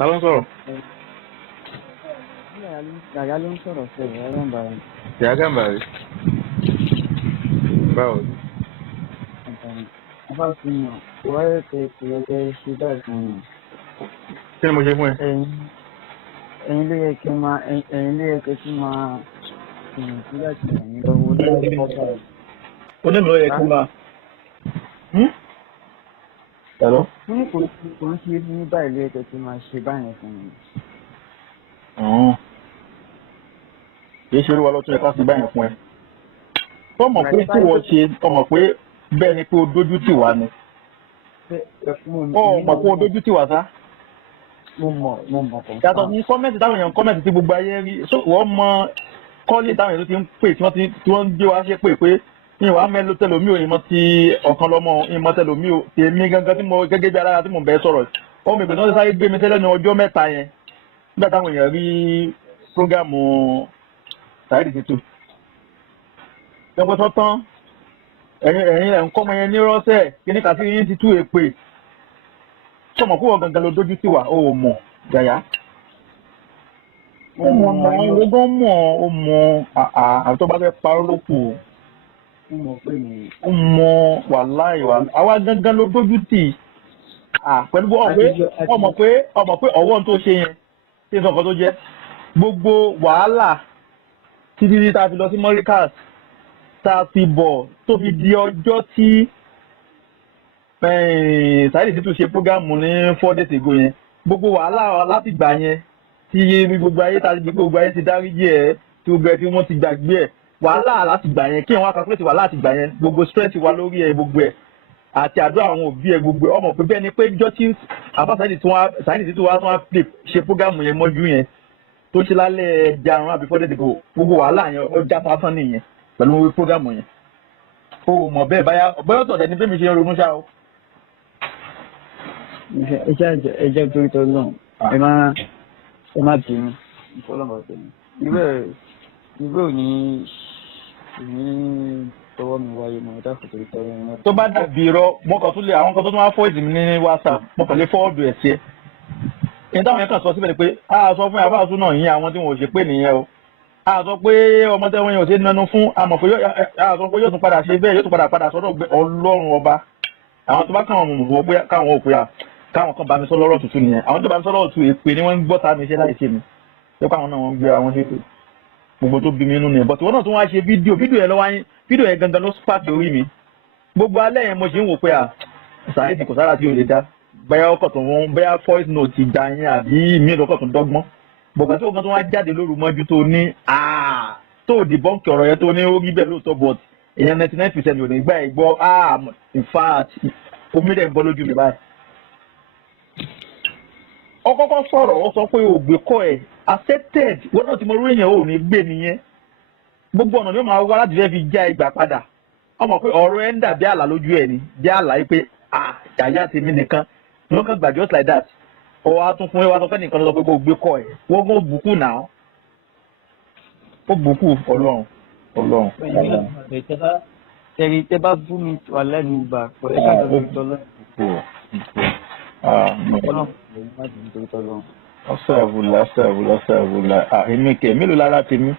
Ta ló ń sọ̀rọ̀? Yàyà ló ń sọ̀rọ̀ sí Yàyà Gàmbàrí. Yàyà Gàmbàrí. Báwo ni? Bá fi hàn wáyé pé kò yẹ kẹ́ ṣe báyìí fún mi. Kí ni mo ṣe fún ẹ? Ẹ̀yin ló yẹ kí máa gbìyànjú láti ràn mí lọ́wọ́ lórí ọ̀gá rẹ̀. Onímọ̀ yẹ kí n máa. Ẹ̀rọ? Fún ní kò ń ṣe ní báyìí ló yẹ kí máa ṣe báyìí fún mi. Kìí ṣe olúwa lọ́tún ẹ̀ká sí báyìí fún ẹ. Tọ́mọ̀ pé tí wọ́n ṣe tọmọ̀ pé bẹ́ẹ̀ ni pé o dójú tì wá ni. Mọ̀ pé o dójú tì wá sá. Mo mọ̀ kò. Yàtọ̀ ní kọ́mẹ́ǹtì táwọn èèyàn kọ́mẹ́ǹtì tí gbogbo ayé rí. Wọ́n mọ kọ́lé táwọn èèyàn ti ń pè tí wọ́n ń gbé wá ṣe pé ìwà mẹ́lò tẹlomi ò ìmọ̀ ti ọ̀kan lọ́mọ ìmọ̀ tẹlomi ò tèmi gangan tí mo gẹ́gẹ́ bí alára tí mo bẹ́ẹ̀ sọ̀rọ̀. Ọmọ ìgbìmọ̀ tí wọ́n sáré gbé mi tẹ́lẹ̀ ní ọjọ́ mẹ́ta yẹn nígbà táwọn èèyàn rí prógámù Saheed Shittu. Ẹgbẹ́ tó tán ẹ̀yin ẹ̀ ń kọ́ ọmọ yẹn ní rọ́ṣẹ̀ kíní kàtí yín ti tú èpè. Sọmọ kúrò gangan ló dójú tì wá ó mọ̀ Yàyà. Ó mọ̀ àbí tó bá fẹ́ parọ́ ló kù. Ó mọ̀ wàláì wà àwa gangan ló dójú tì. Pẹ̀lú ọmọ pé ọwọ́ tó ṣe yẹn tí ń sọ nǹkan tó jẹ́ gbogbo wàhálà títí tá a fi lọ sí Morikas tá a fi bọ̀ tó fi di ọjọ́ tí Saheed Shittu ṣe prógámù ní 4 days ago yẹn gbogbo wàhálà láti gbà yẹn tí gbogbo ayé tá gbogbo ayé ti dáríjì ẹ̀ tí gbogbo ẹ̀ tí wọ́n ti gbàgbé ẹ̀ wàhálà láti gbà yẹn kí wọ́n calculate wàhálà láti gbà yẹn gbogbo stress wa lórí ẹ̀ gbogbo ẹ̀ àti àdúrà àwọn òbí ẹ̀ gbogbo ẹ̀ ọmọ pé bẹ́ẹ̀ ni pé jọ́ tí àbá Saheed Shittu wá tún wá ṣe prógámù yẹn mọ́jú yẹn tó ṣe lálẹ́ jarun àbí 4 days ago gbogbo wàhálà yẹn ó já fásán nìyẹn pẹ̀lú prógámù yẹn ó mọ̀ bẹ́ẹ̀ báyọ̀ tọ̀dẹ̀ ní bẹ́ẹ̀ mi ṣe ń ronú ṣá o. ẹ jẹ́ torí tó lọ ẹ má bínú ìfọlọ́mọ tẹ̀lé ìwé ò ní tọwọ́ mi wáyé mọ̀ ẹ dákun torí tọrọ ẹ. tó bá dàbí irọ́ mọ́kàn tó lè àwọn kan tó tún wá fọ́ọ̀sì mi ní WhatsApp mọ́kàn lè fọ́ọ̀dù ẹ̀ sí ẹ. ìyẹn táwọn yẹn kàn sọ síbẹ̀ ni pé a sọ fún yàrá àtúnà yín àwọn tí wọn ò ṣe pé nìyẹn o a sọ pé ọmọ tẹ́wọ́n yẹn ò ṣe nánú fún a sọ pé yóò tún padà ṣe bẹ́ẹ̀ yóò tún padà sọ́dọ̀ Ọlọ́run ọba àwọn tó bá kàn wọ́n bóyá káwọn ò pé káwọn kan bá mi sọ lọ́rọ̀ tuntun nìyẹn àwọn tó bá mi sọ lọ́rọ̀ tuntun èpè ni wọ́n ń gbọ́ ta mi ṣe láì ṣe mi pé káwọn náà wọ́n ń gbé àwọn ṣe pé gbogbo tó bí mi nínú nìyẹn bọ̀tí wọ́n náà tún wá ṣe fídíò yẹn lọ́wọ́ yín fídíò yẹn gangan ló spark orí mi gbogbo alẹ́ yẹn mo ṣe ń wò pé Saheed kò sára tí o lè dá bẹ́ẹ̀ ọkọ̀ tó wọ́n bẹ́ẹ̀ voice note ti gbà yín àbí mí lọ́kọ̀ tó dọ́gbọ́n bọ̀gbọ́n tí ogun tó wá jáde lóru mọ́jú tó ní tó dìbọ́ǹkì ọ̀rọ̀ yẹn tó ní ó rí bẹ́ẹ̀ lóòótọ́ but èèyàn 99% ò ní gbà ẹ̀ gbọ́ in fact omi rẹ̀ ń bọ́ lójú mi báyìí. ọkọ̀ọ̀kọ̀ sọ̀rọ̀ ó sọ pé ògbé kọ́ ẹ̀ accepted wọ́n náà ti mọ orí èèyàn ò ní gbé nìyẹn gbogbo ọ̀nà ni ó máa wá láti fẹ́ fi já ìgbà padà ọmọ pé ọ̀rọ̀ ẹ̀ ń dà bí àlá lójú ẹ̀ ni bí àlá yìí pé Yàyà tèmi nìkan ló kàn gbà just like that ó wá tún fún ẹ wá sọ fẹ́ nìkan lọ pé kó gbé kọ́ ẹ̀ wọ́n kó bùkún náà ó bùkún Ọlọ́run. Tẹ̀rí tẹ bá bú mi wà lẹ́nu ìgbà pẹ̀lú ẹ̀ka lórí tọ́lọ́. Ọ̀sẹ̀wùlà èmi kẹ̀ mélòó lára tèmi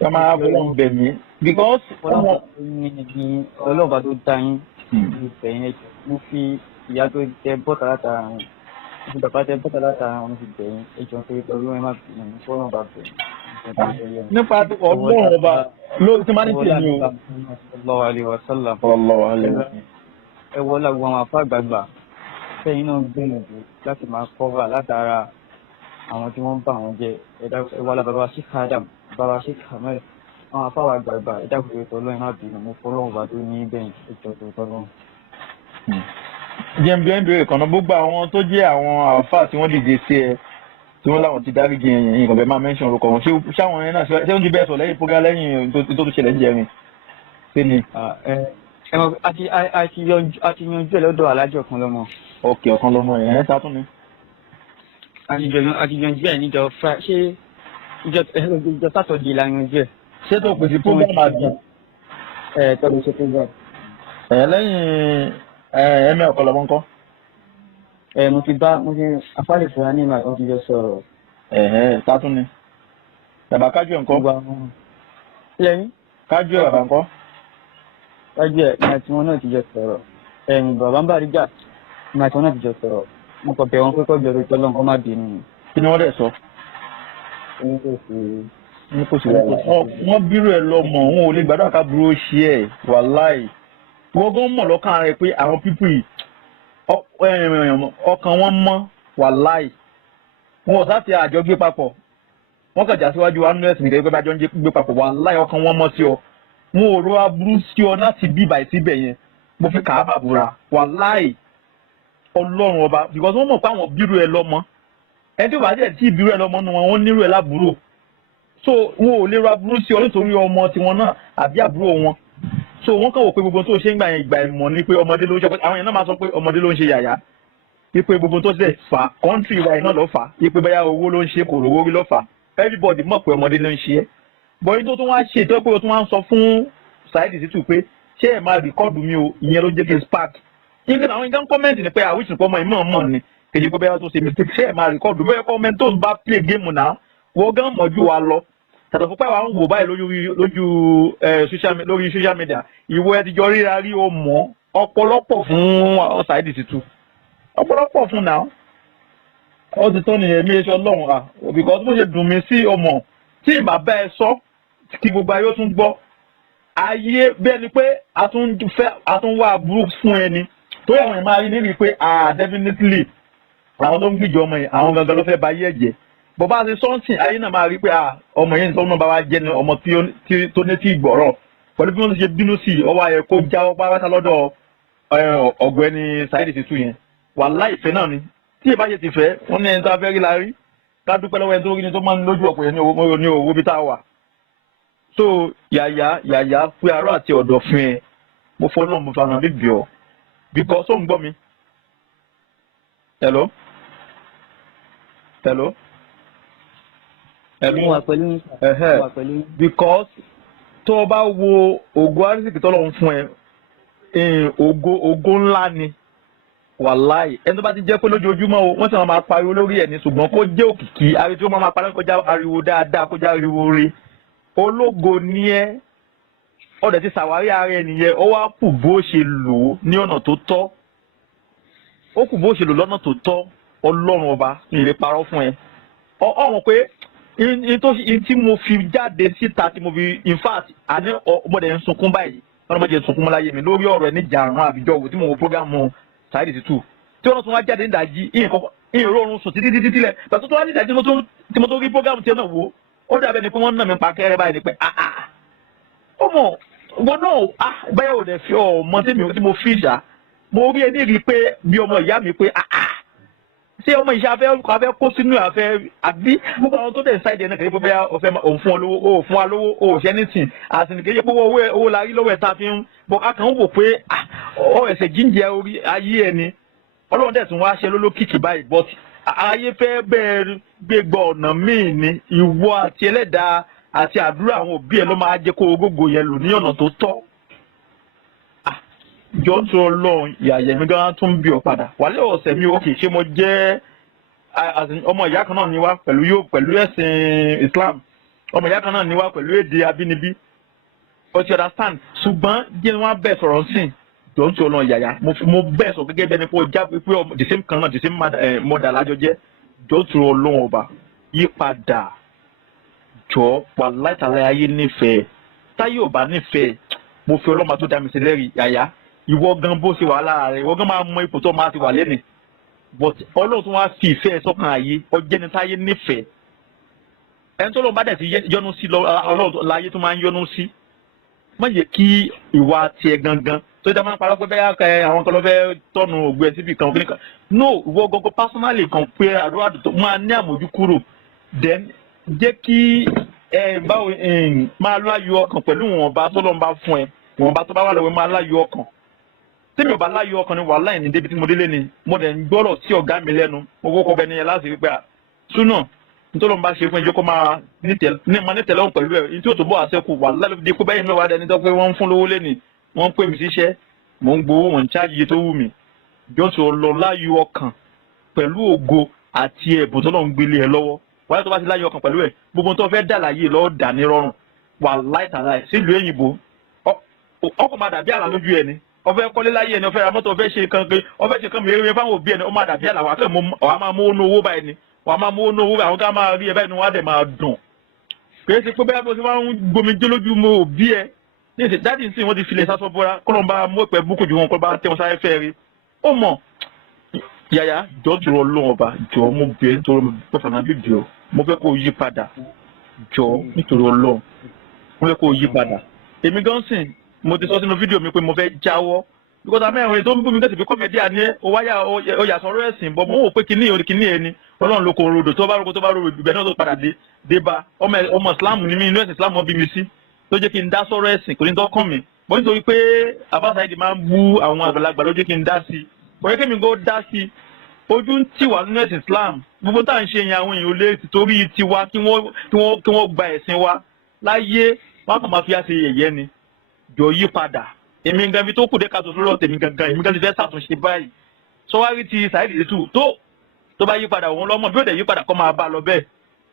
ká máa bọ́ ń bẹ̀ mí because ọlọ́ọ̀bá tó dá yín ìfẹ́ yẹn mo fi ìyá tó tẹ bọ́tà látara wọn mo fi bàbá tẹ bọ́tà látara wọn mo fi bẹ̀ yín ẹjọ́ torí tọ́lọ́ ẹ má fi hàn fọ́nà bá bẹ̀ nípa Ọlọ́run ọba ló ti máa ní tèmi o. Sallallahu alaihi wasallam. Ẹ wọlé àwọn afá àgbààgbà sẹ́yìn náà gbìyànjú láti máa kọ́ra látara àwọn tí wọ́n ń bà wọ́n jẹ́ ẹ wọlé bàbá Sheikh Adam bàbá Sheikh Ahmed àwọn afá àgbààgbà ẹ dákun tó tọ́lọ́ iná bínú mo fọlọ́run bá tó ní bẹ́ẹ̀ ẹjọ́ tó tọ́lọ́. jẹ́ ń bí ẹ́ ń béèrè kan náà gbogbo àwọn tó jẹ́ àwọn àfà tí wọ́n dìde sí ẹ tí wọ́n láwọn ti dáríjì ẹ̀yìn nǹkan bẹ́ẹ̀ máa mẹ́ṣàn orúkọ wọn ṣáwọn ẹ̀yìn náà ṣé wọ́n ti bẹ́ẹ̀ sọ lẹ́yìn fúgá lẹ́yìn tó tó ṣẹlẹ̀ ń jẹrin ṣé ni. a ti yanjú ẹ̀ lọ́dọ̀ alájọ kan lọ́mọ. ok ọ̀kan lọ́mọ ẹ̀ ẹ̀ sátún ni. a ti yanjú ẹ̀ níjọ ṣé ìjọ sátọ̀dì la yanjú ẹ̀. ṣé tó pèsè program àdùn. tọ́lú ṣe program. lẹ́yìn ẹ̀mí ọ̀kan lọ́mọ ńkọ́. mo ti afálẹ̀ fúra ní ìmọ̀ àti ọjọ́ sọ̀rọ̀. Tátún ni bàbá kájú ẹ̀ ńkọ́. Lẹ́yìn kájú ẹ̀ bàbá ńkọ́. kájú ẹ̀ ní àti wọn náà ti jọ sọ̀rọ̀. Bàbá ń Bàrígà ní àti wọn náà ti jọ sọ̀rọ̀. Mo kàn bẹ̀ wọ́n pé kọ́jọ́ lórí tọ́lọ́ nǹkan má bínú. Kí ni wọ́n dẹ̀ sọ? Wọ́n bírò ẹ̀ lọ́mọ wọn ò lè gbàdúrà ká burú ṣe ẹ̀ wàláì. Wọ́n gan mọ̀ lọ́kàn rẹ̀ pé àwọn pípù yìí ọkàn wọn mọ́ wàláì. Wọn ò sáfì àjọ gbé papọ̀. Wọ́n kàn já síwájú wa nínú ẹ̀sìn ìdẹ́gbẹ́ bá jọ ń gbé papọ̀ wàláì ọkàn wọn mọ́ sí ọ. Wọn ò ro aburú sí ọ láti bí ìbàyí síbẹ̀ yẹn. Mo fi kà á bàbúrà wàláì Ọlọ́run ọba because wọ́n mọ̀ pé àwọn bírò ẹ̀ lọ́mọ. Ẹni tí ò bá jẹ́ tí ìbírò ẹ̀ lọ́mọ nù wọn nírò ẹ̀ lábúrò. So wọn ò lè ro aburú sí ọ nítorí ọmọ tiwọn náà àbí àbúrò wọn. So wọ́n kàn wò pé gbogbo tó ṣe ń gbà yẹn ìgbà ìmọ̀ ni pé ọmọdé ló ń ṣe àwọn yẹn náà máa sọ pé ọmọdé ló ń ṣe yàyà. Ipe gbogbo tó ṣe fà kọ́ńtì wa iná ló fà ipe bẹ́yà owó ló ń ṣe kò rówó rí ló fà everybody mọ̀ pé ọmọdé ló ń ṣe é. Bọ́yì tó tún wá ṣe tó pé o tún wá ń sọ fún Saheed Shittu pé ṣé ẹ̀ máa rìkọ́ọ̀dù mi o ìyẹn ló jẹ́ kí n spark. Ìgbà àwọn ìgbà ń kọ́mẹ́ǹtì ni pé àwíṣù pọ̀ mọ́ ìmọ̀ mọ̀ ni kejì pé bẹ́yà tó ṣe mistake ṣé ẹ̀ máa rìkọ́ọ̀dù bẹ́yà kọ́mẹ́ǹtì tó ń bá play game náà wọ́n gán mọ̀ ju wa lọ. Tàtọ̀ fún pé àwọn ń wò báyìí lórí social media ìwọ ẹ ti jọ ríra rí o mọ̀ ọ̀pọ̀lọpọ̀ fún Saheed Shittu ọ̀pọ̀lọpọ̀ fún náà ó ti tọ́ nìyẹn mi ṣe Ọlọ́run because bó ṣe dùn mí sí ọmọ tí ìbá bá ẹ sọ kí gbogbo ayé ó tún gbọ́ ayé bẹ́ẹ̀ ni pé a tún wá aburú fún ẹni tó yẹ àwọn ẹ̀ máa rí níbi pé definitely àwọn tó ń gbìjọ ọmọ yẹn àwọn gangan ló fẹ́ ba ayé ẹ̀jẹ̀ bó bá ṣe sọ́ọ̀tì ayé náà máa rí pé ọmọ yẹn tó ń bá wa jẹ́ ni ọmọ tó ní tí ìgbọ̀rọ̀ pẹ̀lú bí wọ́n ti ṣe bínú sí ọwọ́ ayẹ kó jáwọ́ pátá lọ́dọ̀ ọ̀gbẹ́ni Saheed Shittu yẹn wàláhì ìfẹ́ náà ni tí ìbá ṣe ti fẹ́ wọ́n ní ẹni tó fẹ́ rí la rí ká dúpẹ́ lọ́wọ́ ẹni tó rí ni tó máa ń lójú ọ̀pọ̀ yẹn ní owó bí tá a wà. So yàyà pé ará àti ọ̀dọ̀ fún ẹ mo fọ́ náà mo fara bíbí ọ because ó ń gbọ́ mi. Hello. Wà pẹ̀lú. Because tó o bá wo ògo arísìkì tọ́lọ̀ ń fún ẹ ògo ńlá ni wàláì ẹni tó bá ti jẹ́ pé lójoojúmọ́ o wọ́n sì máa pariwo lórí ẹ̀ ní ṣùgbọ́n kó jẹ́ òkìkí ariwo tí wọ́n máa pariwo kọjá ariwo dáadáa kọjá ariwo rí ológo ní ẹ́ ọ̀dẹ̀ ti ṣàwárí ara ẹ̀ nìyẹn ó wá kù bó ṣe lò ó ní ọ̀nà tó tọ́ ó kù bó ṣe lò lọ́nà tó tọ́ Ọlọ́run ọba ìrè parọ́ fún ẹ ọ̀hún pé tí mo fi jáde síta tí mo fi in fact àní ọmọdé ń sunkún báyìí ọmọdé ń sunkún láyé mi lórí ọ̀rọ̀ ẹ̀ níjà àrùn àbíjọ wò tí mo wo programu Saheed Shittu tí wọ́n tún wá jáde nídàájí ìrọ̀rùn sùn títí lẹ̀ pẹ̀lú tó wá nídàájí tí mo tó rí programu tiẹ̀ náà wo ó dàbẹ̀ ni pé wọ́n nà mí pa kẹ́rẹ́ báyìí ni pé ọmọ wọn náà báyọ̀ ò dẹ̀ fi ọmọ tí mo fi ìṣá mo rí ẹni rí pé bí ọmọ ìyá mi pé ṣé ọmọ ìṣe afẹ́ kó sínú afẹ́ àbí gbogbo àwọn tó dẹ̀ ṣáìdì ẹni kìí pé bẹ́ẹ̀ ọ̀fẹ́ òun fún ọ lówó ó fún wa lówó ó ṣẹ́ ní tì àti kìí ṣe pé owó la rí lọ́wọ́ ẹ̀ tá a fi ń bọ̀ a kàn ń wò pé ọ ẹ̀sẹ̀ jíǹjẹ orí ayé ẹni Ọlọ́run dẹ̀ tún wá ṣe lólókìkì báyìí but ayé fẹ́ bẹ́ẹ̀ gbégbá ọ̀nà míì ni ìwọ àti ẹlẹ́dàá àti àdúrà àwọn òbí ẹ ló máa jẹ́ kó ogógo yẹn lò ní ọ̀nà tó tọ́ jọ ń sọ Ọlọ́run ìyàyẹ̀ mi gan tún bí ọ padà wálé ọ̀sẹ̀ mi ò kì í ṣe mo jẹ́ ọmọ ìyá kan náà ni wá pẹ̀lú ẹ̀sìn Islam ọmọ ìyá kan náà ni wá pẹ̀lú èdè abínibí o ti understand ṣùgbọ́n jẹ́ wọ́n bẹ̀ sọ̀rọ̀ sí jọ ń sọ Ọlọ́run ìyàyà mo bẹ̀ sọ gẹ́gẹ́ bẹ́ẹ̀ ni pé o já pé the same kan náà the same mother lájọ jẹ́ jọ ń sọ Ọlọ́run ọba yí padà jọ wà láìtàlẹ́ ayé nífẹ̀ẹ́ táyé ọba nífẹ̀ẹ́ mo fi Ọlọ́run tó dá mi sí lẹ́rìí yàyà ìwọ gan bó ṣe wà lára rẹ ìwọ gan máa mọ ipò tó máa ti wà lẹ́nu but Ọlọ́run tó wá fi ìfẹ́ sọ́kàn ayé ọjẹ́ni táyé nífẹ̀ẹ́ ẹni tó lọ́n bá dẹ̀ ti yọ́nú sí Ọlọ́run láyé tó máa ń yọ́nú sí má yẹ kí ìwà tiẹ̀ gangan tó dá máa ń parọ́ pé bẹ́ẹ̀ àwọn kan ló fẹ́ tọ́nu ògbé ẹ̀ síbi kan ògbé kan no ìwọ gangan personally kan pé àdúrà tó máa ní àmójú kúrò then jẹ́ kí báwo máa láyọ̀ ọkàn pẹ̀lú ìwọ̀nba tó lọ́n bá fún ẹ ìwọ̀nba tó bá wà lọ́wọ́ máa láyọ̀ ọkàn tí mi ò bá láyọ̀ ọkàn ni wàhálà ìní débi tí mo délé ni mo dẹ̀ ń gbọ́rọ̀ sí ọ̀gá mi lẹ́nu mo kọ́kọ́ bẹ nìyẹn láti rí pé súnà nítorí wọn bá ṣe fún ẹjọ́ kó máa nítẹ̀lẹ́ òun pẹ̀lú ẹ̀ ní tí ó tó bọ́ àṣẹkù wàhálà ló di pé bẹ́ẹ̀ mi wà dẹni tó pé wọ́n ń fún lówó lẹ́nìí wọ́n ń pè mí síṣẹ́ mò ń gbowó wọ́n ń ṣáàjì iye tó wù mí jọ́sọ̀ lọ láyọ̀ ọkàn pẹ̀lú ògo àti ẹ̀bùn tó lọ́n gbélé ẹ lọ́wọ́ wáyé tó bá ti láyọ̀ ọkàn pẹ̀lú ẹ̀ gbogbo tó fẹ́ dà láyé lọ́ọ́ dà ní rọrùn wà láìtàláì sílùú èyìnbó ọkọ̀ máa dàbí àlá lójú ẹni ọfẹ́ kọ́lé láyé ẹni ọfẹ́ ra mọ́tò ọfẹ́ ṣe kan pé ọfẹ́ ṣe kan mèrè fáwọn òbí ẹni ó máa dàbí àlá wà máa mú owó báyìí ni wà máa mú owó báyìí àwọn ká máa rí ẹ báyìí ni wọ́n á dẹ̀ máa dùn kì í ṣe pé bẹ́ẹ̀ bó ṣe máa ń gbomi jẹ́ lójú mo òbí ẹ ní ìṣe dáàdì sí wọ́n ti filẹ̀ sásọ bọ́ra kọ́lọ́n bá mú ẹ̀pẹ́ búkú ju wọn kọ́ bá tẹ́ wọn sáré fẹ́ rí ó mọ̀ yàyà jọ́ tó rọ lọ́wọ́ ọba jọ́ mo bẹ̀ tó pọ̀fọ̀nà bí jọ́ mo fẹ́ kó yí padà jọ́ nítorí ọlọ́run mo fẹ́ kó yí padà èmi gan sìn mo ti sọ sínú fídíò mi pé mo fẹ́ jáwọ́ because amẹ́rin tó ń bú mi tẹ̀sí fi kọ́mẹ́dì àní ọ̀yà sọ̀rọ̀ ẹ̀sìn bọ́ mo wò pé kíní ẹni ọlọ́run ló kó rodò tó bá rògbò ibẹ̀ náà tó padà dé bá ọmọ islam ní mi inú ẹ̀sìn islam bí mi sí tó jẹ́ kí n dá sọ̀rọ̀ ẹ̀sìn kò ní tó kàn mí bọ́ nítorí pé abáṣáìdì máa ń bú àwọn àgbàlagbà ló jẹ́ kí n dá sí kò yẹ kí mi kó dá sí ojú ń tì wá nínú ẹ̀sìn islam gbogbo tá à ń ṣe yẹn àwọn èèyàn lè torí tiwa kí wọ́n gba ẹ̀sìn wa láyé wọn kàn máa fi àṣẹ yẹ̀yẹ́ ni jọ yí padà èmi gan bi tó kù dé ká tó lọ́rọ̀ tèmi gangan èmi gan ti fẹ́ ṣàtúnṣe báyìí sọwárí ti Saheed Shittu tó bá yí padà òun lọ́mọ bí ó dẹ̀ yí padà kọ́ máa bá lọ bẹ́ẹ̀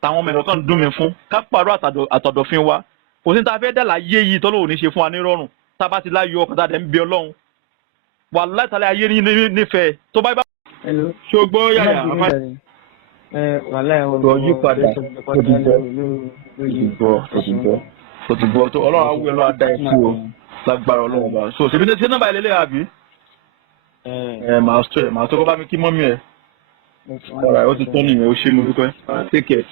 táwọn ọmọ ẹ̀rọ kan dún mi fún ká pàrọ̀ àtọ̀dọ̀fin wa kò sí ní ta fẹ́ dẹ̀ láyé yìí tọ́lọ́ òní ṣe fún wa ní rọrùn tá a bá ti láyọ̀ ọkàn tá a dẹ̀ ń bí ọlọ́run wà látàlẹ́ ayé nífẹ̀ẹ́ tó bá ṣogbó yàyà yí padà ó ti gbọ́ tó ọlọ́run awúyẹ lọ́wọ́ adá ikú o lágbára ọlọ́run bá so ṣèbí ṣé nọ́mbà ilé àbí màá tó kọ́ bá mi kí mọ́mí ẹ̀ ọ̀rọ̀ ó ti tọ́ nìyẹn ó ṣe mo dúpẹ́ take care.